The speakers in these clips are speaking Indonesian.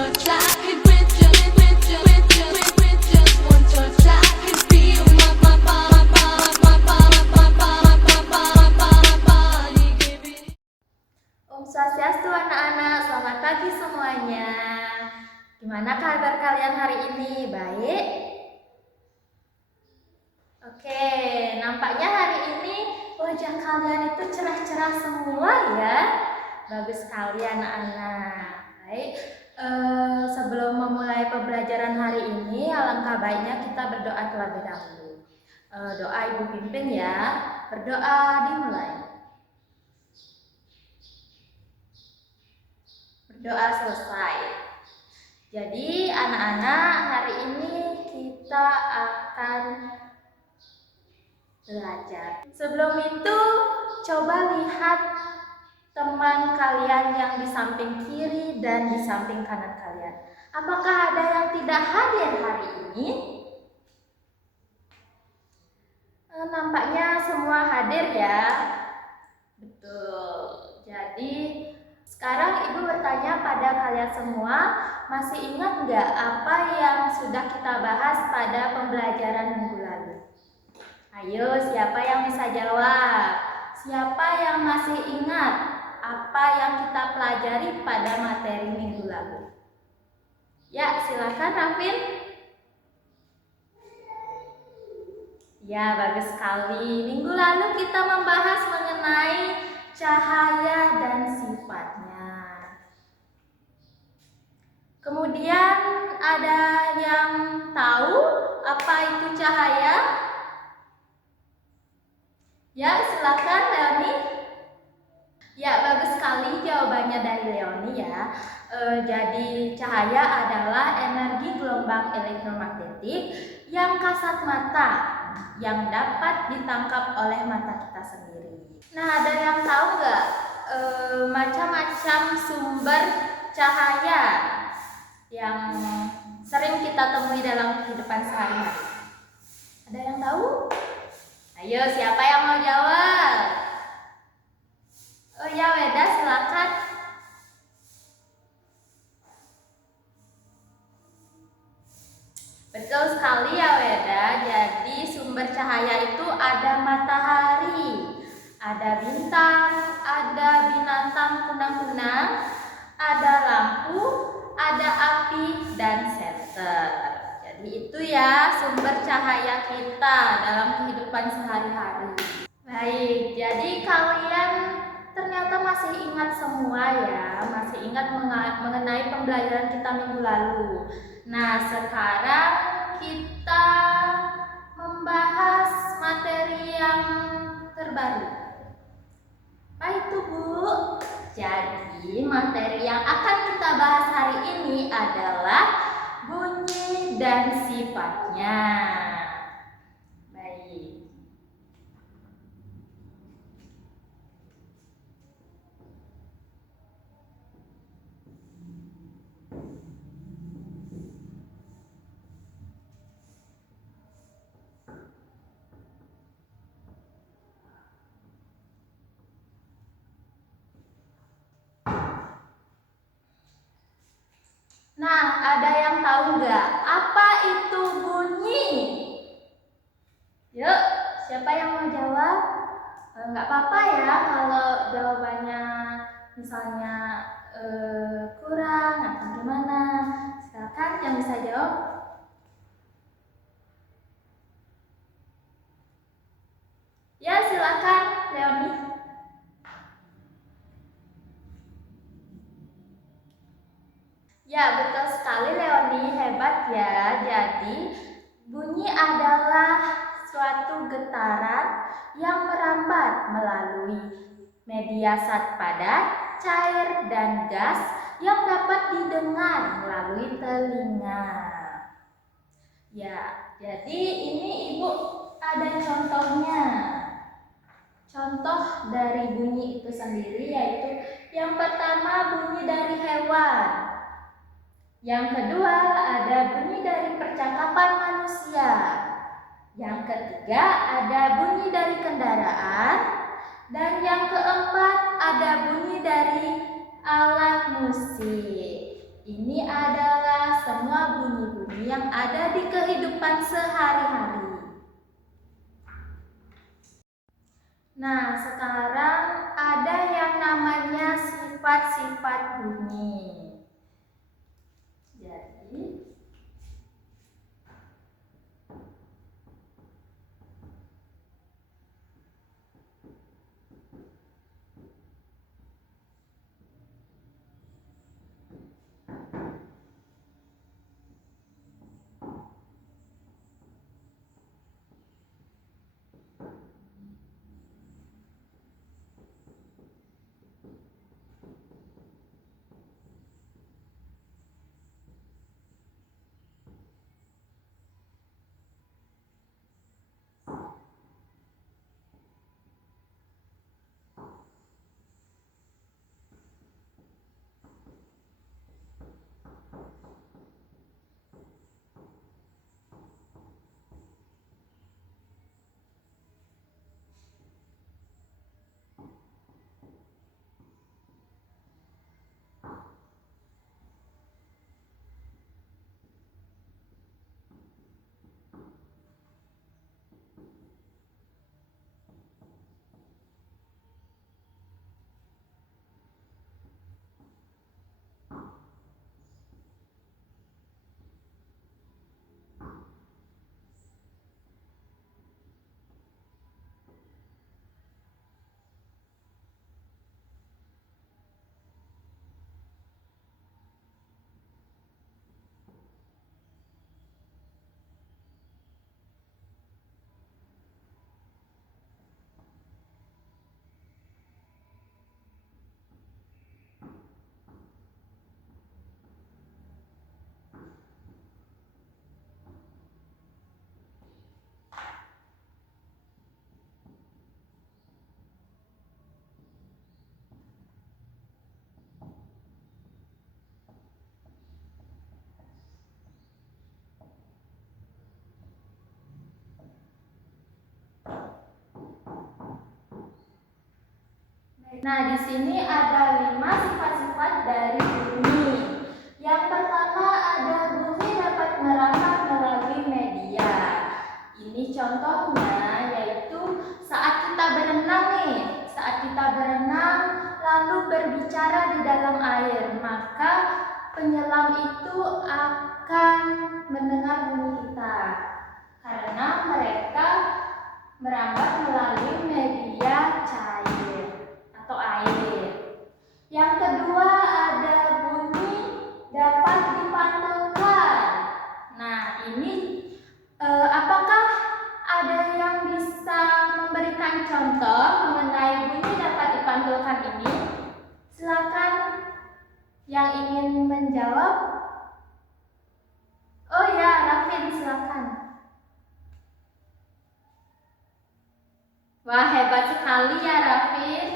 touch, I can with you, with just one touch, I can feel my body giving. Om Swastiastu anak-anak, selamat pagi semuanya. Gimana kabar kalian hari ini? Baik? Oke, nampaknya hari ini wajah kalian itu cerah-cerah semua ya. Bagus sekali anak-anak. Baik, sebelum memulai pembelajaran hari ini, alangkah baiknya kita berdoa terlebih dahulu. Doa Ibu pimpin ya. Berdoa dimulai. Berdoa selesai. Jadi anak-anak, hari ini kita akan belajar. Sebelum itu, coba lihat teman kalian yang di samping kiri dan di samping kanan kalian. Apakah ada yang tidak hadir hari ini? Nampaknya semua hadir ya. Betul. Jadi sekarang Ibu bertanya pada kalian semua, masih ingat nggak apa yang sudah kita bahas pada pembelajaran minggu lalu? Ayo, siapa yang bisa jawab? Siapa yang masih ingat apa yang kita pelajari pada materi minggu lalu? Ya, silakan Rafin. Ya, bagus sekali. Minggu lalu kita membahas mengenai cahaya dan sifatnya. Kemudian ada yang tahu apa itu cahaya? Ya, silakan Leoni. Ya, bagus sekali jawabannya dari Leoni ya. Jadi cahaya adalah energi gelombang elektromagnetik yang kasat mata, yang dapat ditangkap oleh mata kita sendiri. Nah, ada yang tahu nggak macam-macam sumber cahaya yang sering kita temui dalam kehidupan sehari-hari? Ada yang tahu? Ayo, siapa yang mau jawab? Oh ya, Weda, silakan. Betul sekali ya Weda. Jadi sumber cahaya itu ada matahari, ada bintang, ada binatang kunang-kunang, ada lampu, ada api, dan senter. Jadi itu ya sumber cahaya kita dalam kehidupan sehari-hari. Baik, jadi kalian ternyata masih ingat semua ya, masih ingat mengenai pembelajaran kita minggu lalu. Nah, sekarang kita membahas materi yang terbaru. Apa itu, Bu? Jadi, materi yang akan kita bahas hari ini adalah bunyi dan sifatnya. Baik. Nah, ada yang tahu nggak apa itu bunyi? Yuk, siapa yang mau jawab? Nggak apa-apa ya kalau jawabannya misalnya kurang atau gimana. Silakan yang bisa jawab. Ya, silakan Leoni. Ya, betul sekali Leoni, hebat ya. Jadi, bunyi adalah suatu getaran yang merambat melalui media zat padat, cair, dan gas yang dapat didengar melalui telinga. Ya, jadi ini Ibu ada contohnya. Contoh dari bunyi itu sendiri yaitu yang pertama bunyi dari hewan. Yang kedua ada bunyi dari percakapan manusia. Yang ketiga ada bunyi dari kendaraan. Dan yang keempat ada bunyi dari alat musik. Ini adalah semua bunyi-bunyi yang ada di kehidupan sehari-hari. Nah, sekarang ada yang namanya sifat-sifat bunyi. Jadi, nah, di sini ada 5 sifat-sifat dari bunyi. Yang pertama ada bunyi dapat merambat melalui media. Ini contohnya yaitu saat kita berenang nih. Saat kita berenang lalu berbicara di dalam air, maka penyelam itu akan mendengar bunyi kita karena mereka merambat melalui media cair atau air. Yang kedua ada bunyi dapat dipantulkan. Nah, ini apakah ada yang bisa memberikan contoh mengenai bunyi dapat dipantulkan ini? Silakan yang ingin menjawab. Oh ya, Rafin, silakan. Wah, hebat sekali ya Rafin.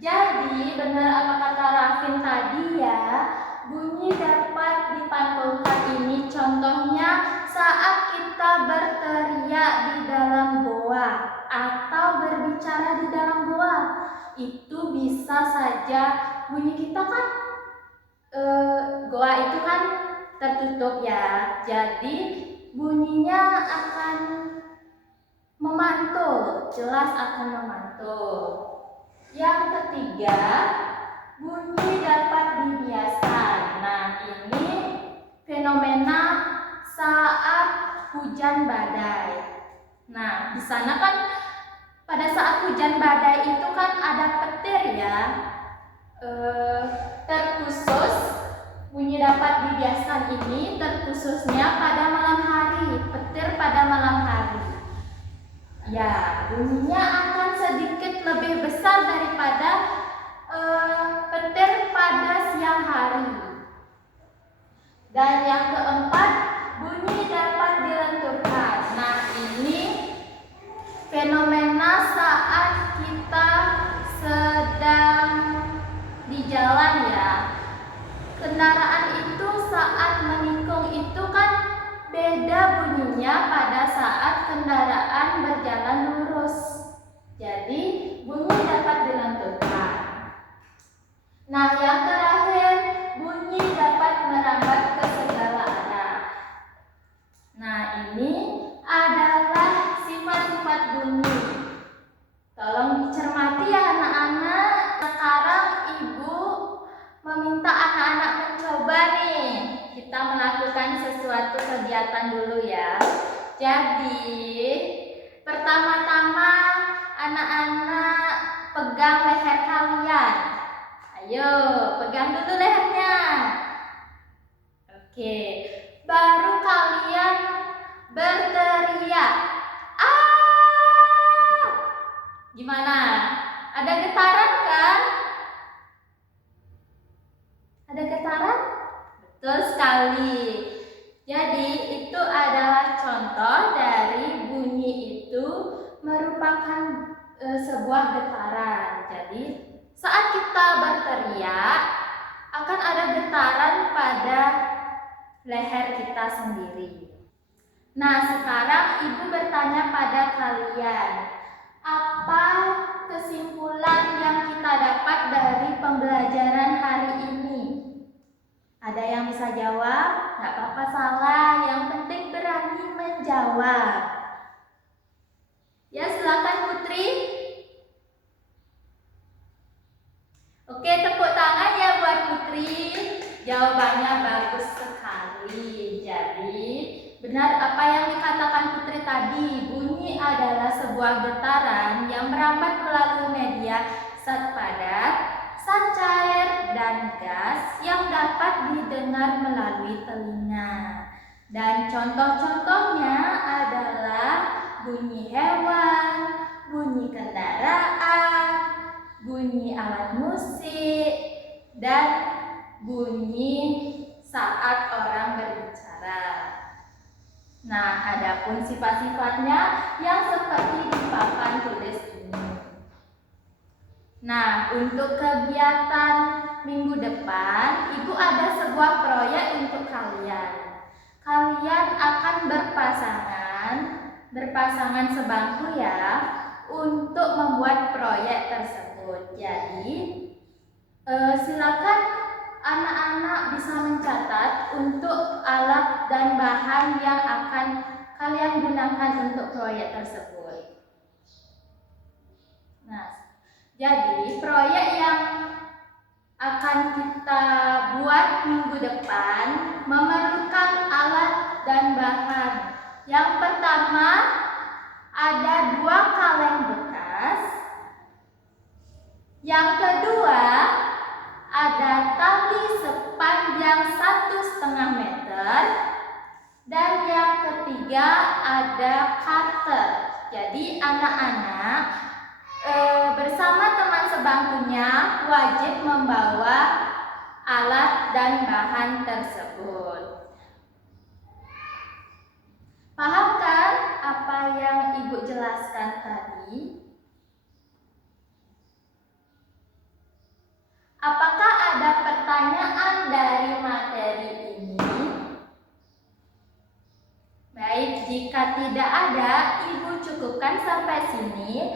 Jadi benar apa kata Rafin tadi ya, bunyi dapat dipantulkan ini contohnya saat kita berteriak di dalam goa atau berbicara di dalam goa. Itu bisa saja bunyi kita kan goa itu kan tertutup ya. Jadi bunyinya akan memantul, jelas akan memantul. Yang ketiga, bunyi dapat dibiaskan. Nah, ini fenomena saat hujan badai. Nah, di sana kan pada saat hujan badai itu kan ada petir ya. Terkhusus bunyi dapat dibiaskan ini terkhususnya pada malam hari, petir pada malam hari. Ya, bunyinya akan sedikit lebih besar daripada petir pada siang hari. Dan yang keempat, bunyi dapat dilenturkan. Nah, ini fenomena saat kita sedang di jalan ya. Kendaraan itu saat menikung itu kan beda bunyinya pada saat kendaraan berjalan lurus. Jadi bunyi dapat dilenturkan. Nah, yang terakhir bunyi dapat merambat anak-anak mencoba nih? Kita melakukan sesuatu kegiatan dulu ya. Jadi, pertama-tama anak-anak pegang leher kalian. Ayo, pegang dulu lehernya. Oke, baru kalian berteriak. Ah! Gimana? Ada getaran kan? Ada getaran? Betul sekali. Jadi itu adalah contoh dari bunyi itu merupakan sebuah getaran. Jadi saat kita berteriak akan ada getaran pada leher kita sendiri. Nah, sekarang ibu bertanya pada kalian, apa kesimpulan yang kita dapat dari pembelajaran hari ini? Ada yang bisa jawab? Gak apa-apa salah, yang penting berani menjawab. Ya, silakan Putri. Oke, tepuk tangan ya buat Putri. Jawabannya bagus sekali. Jadi, benar apa yang dikatakan Putri tadi. Bunyi adalah sebuah getaran yang merambat melalui media zat padat, zat cair, dan gas yang dapat didengar melalui telinga. Dan contoh-contohnya adalah bunyi hewan, bunyi kendaraan, bunyi alat musik, dan bunyi saat orang berbicara. Nah, adapun sifat-sifatnya yang seperti di papan tulis ini. Nah, untuk kegiatan minggu depan, Ibu ada sebuah proyek untuk kalian. Kalian akan berpasangan sebangku ya, untuk membuat proyek tersebut. Jadi, silakan anak-anak bisa mencatat untuk alat dan bahan yang akan kalian gunakan untuk proyek tersebut. Nah, jadi proyek yang akan kita buat minggu depan memerlukan alat dan bahan. Yang pertama ada 2 kaleng bekas. Yang kedua ada tali sepanjang 1,5 meter. Dan yang ketiga ada cutter. Jadi anak-anak bersama teman sebangkunya wajib membawa alat dan bahan tersebut. Paham kan apa yang Ibu jelaskan tadi? Apakah ada pertanyaan dari materi ini? Baik, jika tidak ada, Ibu cukupkan sampai sini.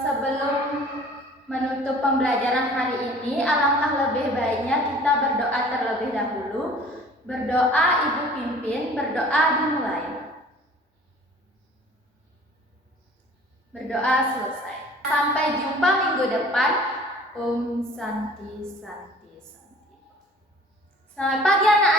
Sebelum menutup pembelajaran hari ini, alangkah lebih baiknya kita berdoa terlebih dahulu. Berdoa Ibu pimpin, berdoa dimulai. Berdoa selesai. Sampai jumpa minggu depan. Om Santi Santi Santi. Selamat pagi anak.